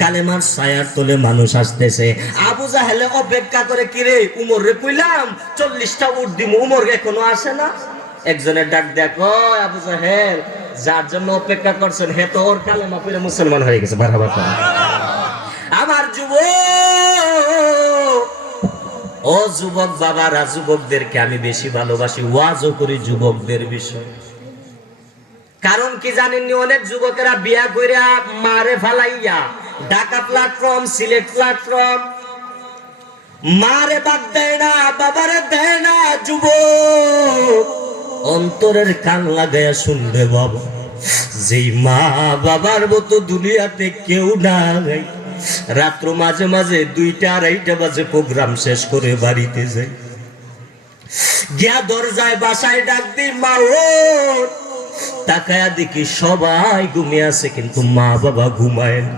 কালেমার ছায়ার তলে মানুষ আসতেছে। আবু জাহেলে অপেক্ষা করে, কিরে উমর রে কইলাম 40টা উট দিমু, উমর এখনো আসে না। একজনের ডাক দেয়া কয়, আবু জাহেল যার জন্য অপেক্ষা করছেন হে তো ওর কালেমা পড়ে মুসলমান হয়ে গেছে। মারহাবা কর। আমার যুবক, ও যুবক বাবারা, যুবকদেরকে আমি বেশি ভালোবাসি, ওয়াজও করি যুবকদের বিষয়। কারণ কি জানেননি, অনেক যুবকেরা বিয়া কইরা মারে ফালাইয়া ঢাকা প্ল্যাটফর্ম, সিলেট প্ল্যাটফর্ম, মারে বাদ দেয় না, বাবারে দেয় না। যুবক অন্তরের কান লাগাইয়া শুনবে বাবা, যেই মা বাবার মতো দুনিয়াতে কেউ নাই। রাত্র মাঝে মাঝে 2টা 2:30 বাজে প্রোগ্রাম শেষ করে বাড়িতে যাই, গিয়া দরজায় বাসায় ডাক দিই, মা ওঠ। তাকায়া দেখি সবাই ঘুমিয়ে আছে, কিন্তু মা বাবা ঘুমায় না।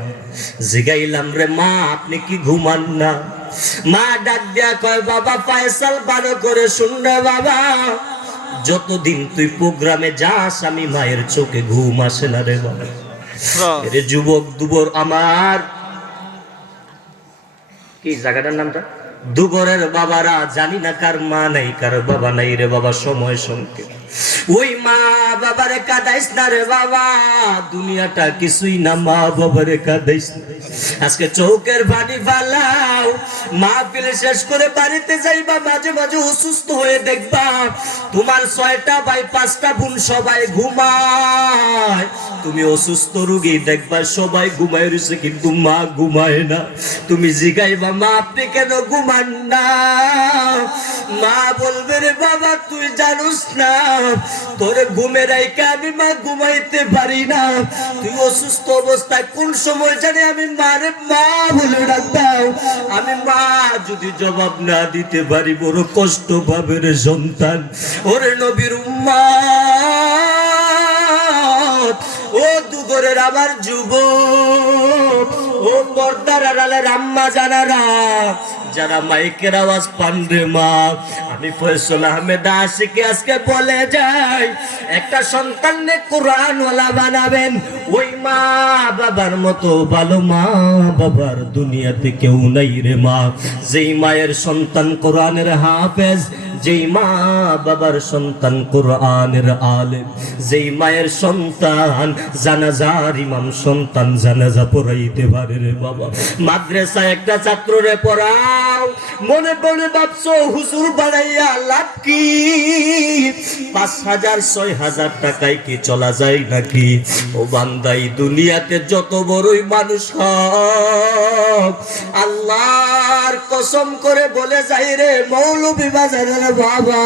জিগাইলাম, রে মা আপনি কি ঘুমান না? মা ডাক দিয়া কয়, বাবা ফয়সাল ভালো করে শুন রে বাবা, যতদিন তুই প্রোগ্রামে যাস আমি মায়ের চোখে ঘুম আসে না রে বাবা। রে যুবক দুবর আমার, কি জায়গাটার নামটা, দুবরের বাবারা, জানি না কার মা নাই কার বাবা নাই রে বাবা, সময় সংকেত। ওই মা বাবারে কাঁদাইস না রে বাবা, দুনিয়াটা কিছুই না, মা বাবারে কাঁদাইস না। আজকে চৌকের পানি ফালাও, মাহফিল শেষ করে বাড়িতে যাইবা, মাঝে মাঝে অসুস্থ হয়ে দেখবা তোমার 6টা ভাই 5টা বোন সবাই ঘুমায়, তুমি অসুস্থ রোগী দেখবা সবাই ঘুমায় রয়েছে, কিন্তু মা ঘুমায় না। তুমি জিগাইবা, মা আপনি কেন ঘুমান না? মা বলবে, রে বাবা তুই জানুস না, তোর ঘুমের রাইকা আমি মা ঘুমাইতে পারি না। তুই অসুস্থ অবস্থায় কোন সময় জানি আমি মারে মা বলে ডাক দাও, আমি মা যদি জবাব না দিতে পারি বড় কষ্ট পাবে রে সন্তান। ওরে নবীর উম্মত, ও দুগরের আমার যুবক, ও পর্দার আড়ালের আম্মা জানারা, যারা মাইকের আওয়াজ পান রে মা, আমি ফয়সাল আহমেদ আশিকি আজকে বলে যাই, একটা সন্তানকে কোরআনওয়ালা বানাবেন। ওই মা বাবার মতো ভালো মা বাবার দুনিয়াতে কেউ নাই রে মা। যেই মায়ের সন্তান কোরআনের হাফেজ, যেই মা বাবার সন্তান কোরআনের আলেম, যেই মায়ের সন্তান জানাজার ইমাম, সন্তান জানাজা পড়াইতে পারে রে বাবা। মাদ্রাসায় একটা ছাত্ররে পড়াও, মনে মনে ভাবছো হুজুর বানাইয়া লাভ কি? 5,000 6,000 টাকায় কি চলা যায় নাকি? ও বান্দাই, দুনিয়াতে যত বড়ই মানুষ হোক, আল্লাহর কসম করে বলে যাই রে মৌলভী বাজারের বাবা,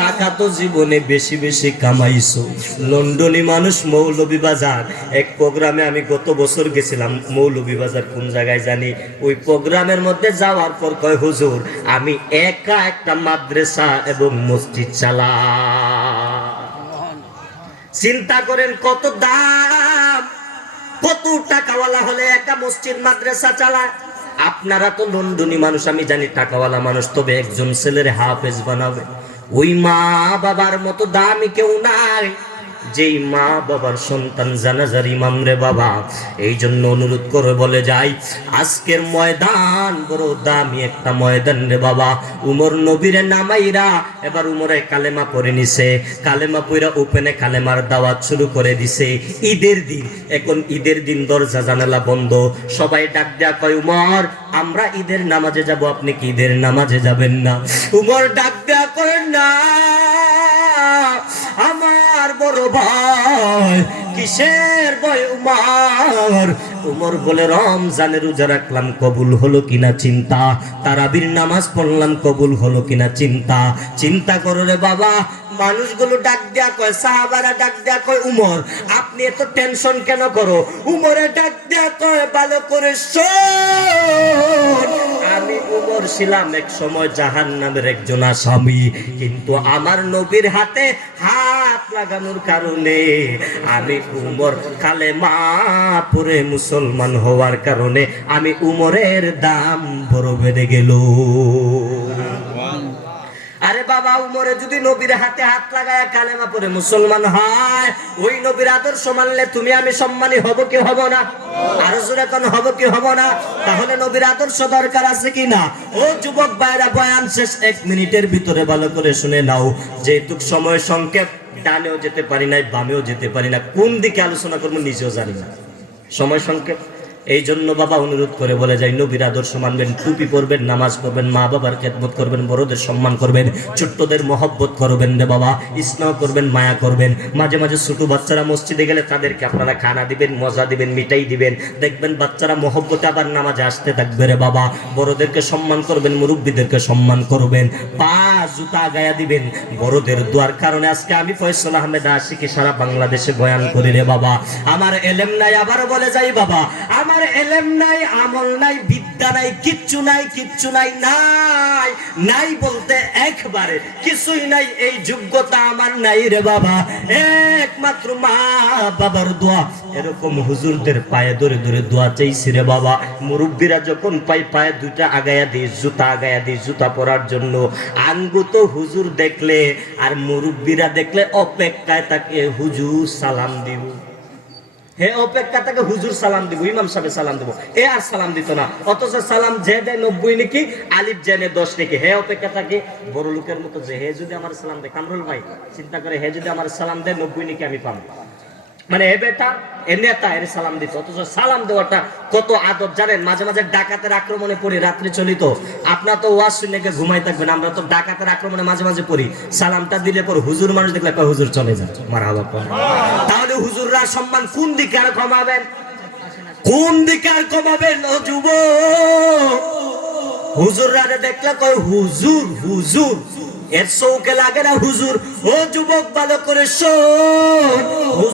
টাকা তো জীবনে বেশি বেশি কামাইছো। লন্ডনী মানুষ মৌলভী বাজার, এক প্রোগ্রামে আমি গত বছর গেছিলাম মৌলভী বাজার, কোন জায়গায় জানি। ওই প্রোগ্রামের মধ্যে যাওয়ার পর কয়, হুজুর আমি একা একটা মাদ্রাসা এবং মসজিদ চালা। চিন্তা করেন কত দাম, কত টাকাওয়ালা হলে একা মসজিদ মাদ্রাসা চালায়। আপনারা তো লন্ডনী মানুষ, আমি জানি টাকাওয়ালা মানুষ, তবে একজন ছেলের হাফেজ বানাবে, ওই মা বাবার মতো দামি কেউ নাই, যেই মা বাবার সন্তান জানাজার ইমাম রে বাবা। এই জন্য অনুরোধ করে বলে যাই, আজকের ময়দান বড় দামি একটা ময়দান রে বাবা। উমর নবীরে নামাইরা এবার উমরে কালেমা পড়ে নিছে, কালেমা পড়া ওপেনে কালেমার দাওয়াত শুরু করে দিছে। ঈদের দিন, এখন ঈদের দিন দরজা জানালা বন্ধ, সবাই ডাক দেয়া কয়, উমর আমরা ঈদের নামাজে যাব, আপনি কি ঈদের নামাজে যাবেন না? উমর ডাক দেয়া কয়, না আমার বড় ভাই, কিসের ভয় উমর? উমর বলে, রমজানের রোজা রাখলাম কবুল হলো কিনা চিন্তা, তারাবির নামাজ পড়লাম কবুল হলো কিনা চিন্তা। চিন্তা করো রে বাবা। মানুষগুলো ডাক দেয়া কয়, সাহাবারা ডাক দেয়া কয়, উমর আপনি এত টেনশন কেন করো? উমরে ডাক দেয়া কয়, ভালো করে শোন, আমি উমর ছিলাম এক সময় জাহান্নামের একজন আসামি, কিন্তু আমার নবীর হাতে হাত লাগানোর কারণে আমি উমর কালেমা পড়ে মুসলমান হওয়ার কারণে আমি উমরের দাম বড় বেড়ে গেল। আরে বাবা, উমরে যদি নবীর হাতে হাত লাগায় কালেমা পড়ে মুসলমান হয়, ওই নবীর আদর্শ মানলে তুমি আমি সম্মানী হব কি হব না? আরো জোরে কোন হব কি হব না? তাহলে নবীর আদর্শ দরকার আছে কি না? ও যুবক ভাইরা, বয়ান শেষ 1 মিনিটের ভিতরে ভালো করে শুনে নাও। যেহেতু সময় সংক্ষেপ, ডানেও যেতে পারি না, বামেও যেতে পারি না, কোন দিকে আলোচনা করবো নিজেও জানি না, সময় সংক্ষেপ। এই জন্য বাবা অনুরোধ করে বলে যাই, নবীর আদর্শ মানবেন, টুপি পরবেন, নামাজ পড়বেন, মা বাবার খেদমত করবেন, বড়দের সম্মান করবেন, ছোট্টদের মহব্বত করবেন রে বাবা, স্নেহ করবেন, মায়া করবেন। মাঝে মাঝে ছোট বাচ্চারা মসজিদে গেলে তাদেরকে আপনারা খানা দিবেন, মজা দিবেন, মিঠাই দিবেন, দেখবেন বাচ্চারা মহব্বতে আবার নামাজে আসতে থাকবে রে বাবা। বড়দেরকে সম্মান করবেন, মুরব্বীদেরকে সম্মান করবেন, পা জুতা গায়া দিবেন বড়দের দোয়ার কারণে। আজকে আমি ফয়সাল আহমেদ আশিকি সারা বাংলাদেশে বয়ান করি রে বাবা। আমার এলেম নাই, আবারও বলে যাই বাবা, আমার এলেম নাই, আমল নাই, বিদ্যা নাই, কিচ্ছু নাই, কিচ্ছু নাই, নাই নাই বলতে একবারে কিছুই নাই, এই যোগ্যতা আমার নাই রে বাবা। একমাত্র মা বাবার দোয়া। এরকম হুজুরদের পায়ে ধরে ধরে দোয়া চাইছি রে বাবা। মুরব্বীরা যখন পায়ে দুইটা আগায়া দিই, জুতা আগায়া দিই জুতা পরার জন্য, আঙ্গু তো হুজুর দেখলে আর মুরব্বীরা দেখলে অপেক্ষায় তাকে হুজুর সালাম দিব, হে অপেক্ষা তাকে হুজুর সালাম দিব, ইমাম সাহেব সালাম দিব, এ আর সালাম দিত না। অথচ সালাম যে দেয় 90 নাকি, আলিফ জেনে 10 নাকি, হে অপেক্ষা থাকে বড় লোকের মতো, যে হে যদি আমার সালাম দেয়, কামরুল ভাই চিন্তা করে, হে যদি আমার সালাম দেয় 90 নাকি আমি পাবো, মানে এ বেটা এ নেতা এর সালাম দিত। অথচ সালাম দেওয়াটা কত আদব জানেন? মাঝে মাঝে ডাকাতের আক্রমণে পড়ি, রাত্রি চলিত, আপনার তো ওয়াজ শুনে ঘুমাই থাকবেন, আমরা তো ডাকাতের আক্রমণে মাঝে মাঝে পড়ি, সালামটা দিলে পর হুজুর মানুষ দেখলে হুজুর চলে যায়, মারহাবা। তাহলে হুজুররা সম্মান কোন দিকে আর কমাবেন? কোন দিকে আর কমাবেন? ও যুবক, হুজুররা দেখলে কয় হুজুর হুজুর, এর চৌকে লাগে না হুজুর। ও যুবক, ভালো করে শোন।